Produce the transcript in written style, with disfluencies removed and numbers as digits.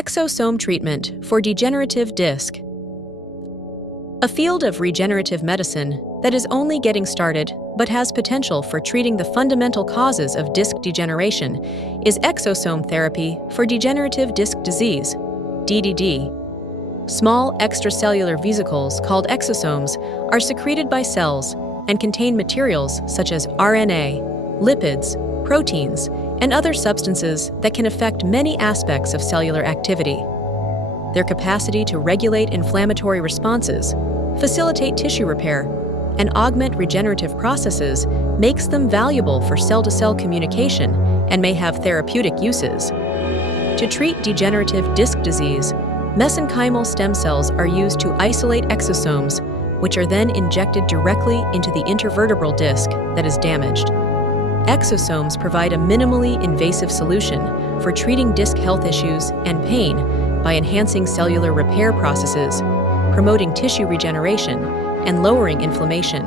Exosome treatment for degenerative disc. A field of regenerative medicine that is only getting started but has potential for treating the fundamental causes of disc degeneration is exosome therapy for degenerative disc disease, DDD. Small extracellular vesicles called exosomes are secreted by cells and contain materials such as RNA, lipids, proteins, and other substances that can affect many aspects of cellular activity. Their capacity to regulate inflammatory responses, facilitate tissue repair, and augment regenerative processes makes them valuable for cell-to-cell communication and may have therapeutic uses. To treat degenerative disc disease, mesenchymal stem cells are used to isolate exosomes, which are then injected directly into the intervertebral disc that is damaged. Exosomes provide a minimally invasive solution for treating disc health issues and pain by enhancing cellular repair processes, promoting tissue regeneration, and lowering inflammation.